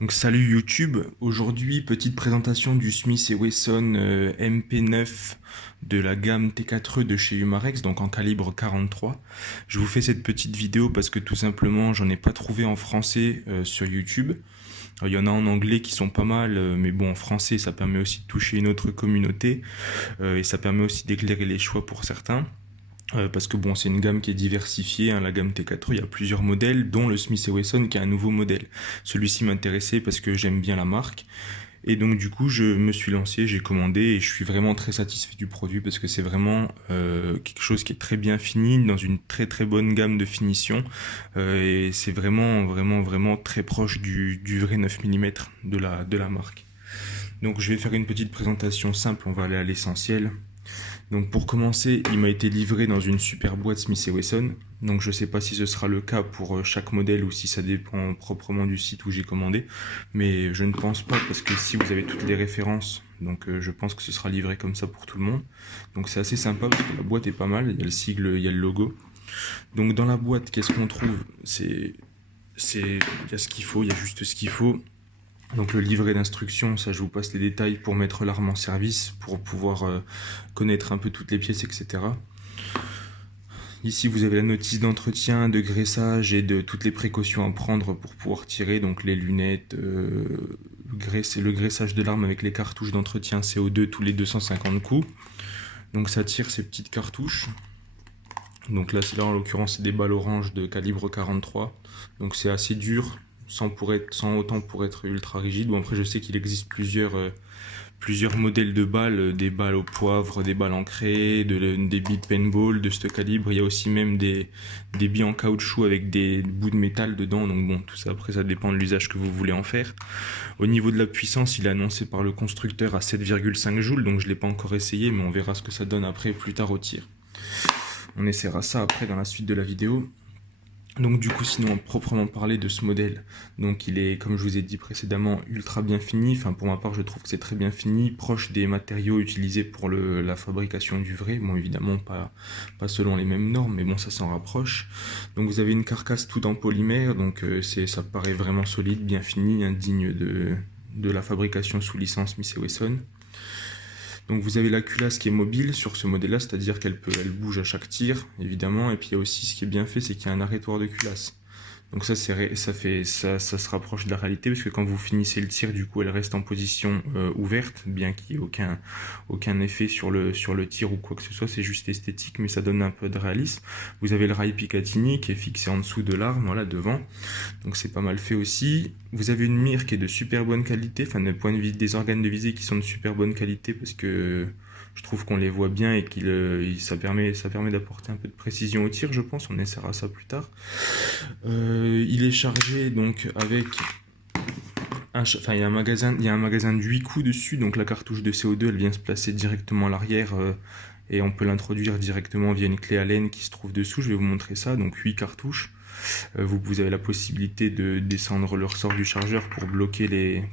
Donc salut YouTube, aujourd'hui petite présentation du Smith Wesson MP9 de la gamme T4E de chez Umarex, donc en calibre 43. Je vous fais cette petite vidéo parce que tout simplement j'en ai pas trouvé en français sur YouTube. Alors, il y en a en anglais qui sont pas mal, mais bon en français ça permet aussi de toucher une autre communauté et ça permet aussi d'éclairer les choix pour certains. Parce que bon, c'est une gamme qui est diversifiée, hein, la gamme T4, il y a plusieurs modèles, dont le Smith Wesson qui est un nouveau modèle. Celui-ci m'intéressait parce que j'aime bien la marque. Et donc du coup, je me suis lancé, j'ai commandé et je suis vraiment très satisfait du produit parce que c'est vraiment quelque chose qui est très bien fini, dans une très très bonne gamme de finition. Et c'est vraiment très proche du vrai 9 mm de la marque. Donc je vais faire une petite présentation simple, on va aller à l'essentiel. Donc pour commencer, il m'a été livré dans une super boîte Smith Wesson. Donc je ne sais pas si ce sera le cas pour chaque modèle ou si ça dépend proprement du site où j'ai commandé. Mais je ne pense pas parce que si vous avez toutes les références, donc je pense que ce sera livré comme ça pour tout le monde. Donc c'est assez sympa parce que la boîte est pas mal, il y a le sigle, il y a le logo. Donc dans la boîte, qu'est-ce qu'on trouve? Il y a ce qu'il faut, il y a juste ce qu'il faut. Donc le livret d'instructions, ça je vous passe les détails pour mettre l'arme en service, pour pouvoir connaître un peu toutes les pièces, etc. Ici vous avez la notice d'entretien, de graissage et de toutes les précautions à prendre pour pouvoir tirer, donc les lunettes, le graissage de l'arme avec les cartouches d'entretien CO2 tous les 250 coups. Donc ça tire ces petites cartouches. Donc là en l'occurrence c'est des balles oranges de calibre 43. Donc c'est assez dur, sans autant pour être ultra rigide. Bon après je sais qu'il existe plusieurs modèles de balles, des balles au poivre, des balles ancrées, des billes de paintball de ce calibre. Il y a aussi même des billes en caoutchouc avec des bouts de métal dedans. Donc bon, tout ça après ça dépend de l'usage que vous voulez en faire. Au niveau de la puissance, il est annoncé par le constructeur à 7,5 joules. Donc je ne l'ai pas encore essayé, mais on verra ce que ça donne après plus tard au tir. On essaiera ça après dans la suite de la vidéo. Donc du coup, sinon, proprement parler de ce modèle, donc il est, comme je vous ai dit précédemment, ultra bien fini. Enfin, pour ma part, je trouve que c'est très bien fini, proche des matériaux utilisés pour la fabrication du vrai. Bon, évidemment, pas selon les mêmes normes, mais bon, ça s'en rapproche. Donc vous avez une carcasse toute en polymère, donc ça paraît vraiment solide, bien fini, digne de la fabrication sous licence Smith Wesson. Donc vous avez la culasse qui est mobile sur ce modèle-là, c'est-à-dire elle bouge à chaque tir, évidemment. Et puis il y a aussi ce qui est bien fait, c'est qu'il y a un arrêtoir de culasse. Donc ça se rapproche de la réalité parce que quand vous finissez le tir, du coup, elle reste en position ouverte, bien qu'il n'y ait aucun effet sur le tir ou quoi que ce soit. C'est juste esthétique, mais ça donne un peu de réalisme. Vous avez le rail Picatinny qui est fixé en dessous de l'arme, voilà, devant. Donc c'est pas mal fait aussi. Vous avez une mire qui est de super bonne qualité, enfin point de vue des organes de visée qui sont de super bonne qualité parce que je trouve qu'on les voit bien et ça permet d'apporter un peu de précision au tir, je pense. On essaiera ça plus tard. Il est chargé donc avec il y a un magasin de 8 coups dessus, donc la cartouche de CO2 elle vient se placer directement à l'arrière et on peut l'introduire directement via une clé Allen qui se trouve dessous. Je vais vous montrer ça, donc 8 cartouches. Vous avez la possibilité de descendre le ressort du chargeur pour bloquer les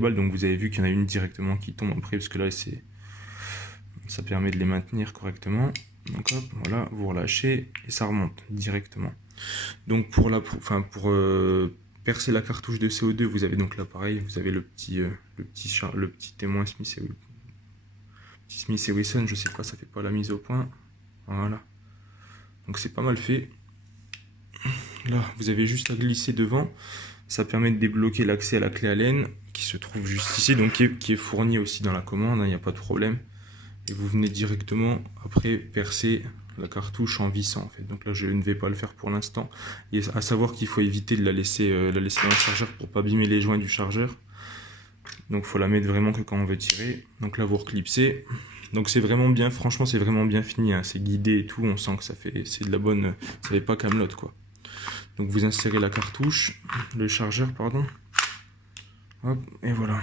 balles. Donc vous avez vu qu'il y en a une directement qui tombe après parce que là ça permet de les maintenir correctement. Donc hop, voilà, vous relâchez et ça remonte directement. Donc pour percer la cartouche de CO2, vous avez donc l'appareil, vous avez le petit témoin Smith et Wesson, je sais pas, ça fait pas la mise au point. Voilà. Donc c'est pas mal fait. Là, vous avez juste à glisser devant. Ça permet de débloquer l'accès à la clé Allen qui se trouve juste ici, donc qui est fournie aussi dans la commande, il n'y a pas de problème. Et vous venez directement après percer la cartouche en vissant en fait. Donc là je ne vais pas le faire pour l'instant. Et à savoir qu'il faut éviter de la laisser dans le chargeur pour pas abîmer les joints du chargeur. Donc il faut la mettre vraiment que quand on veut tirer. Donc là vous reclipsez. Donc c'est vraiment bien, franchement c'est vraiment bien fini, hein. C'est guidé et tout, on sent que c'est de la bonne, ça fait pas Camelot quoi. Donc vous insérez la cartouche, le chargeur pardon. Hop, et voilà.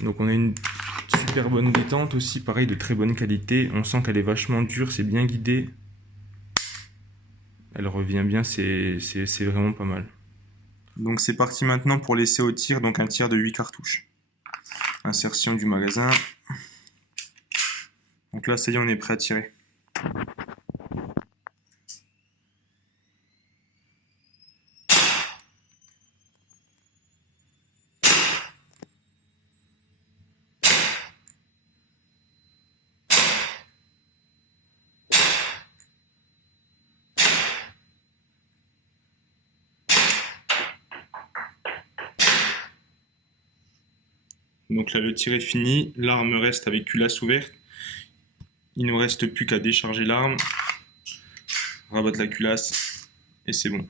Donc on a une super bonne détente aussi, pareil de très bonne qualité. On sent qu'elle est vachement dure, c'est bien guidé. Elle revient bien, c'est vraiment pas mal. Donc c'est parti maintenant pour l'essai au tir, donc un tir de 8 cartouches. Insertion du magasin. Donc là ça y est, on est prêt à tirer. Donc là, le tir est fini. L'arme reste avec culasse ouverte. Il ne nous reste plus qu'à décharger l'arme, rabattre la culasse et c'est bon.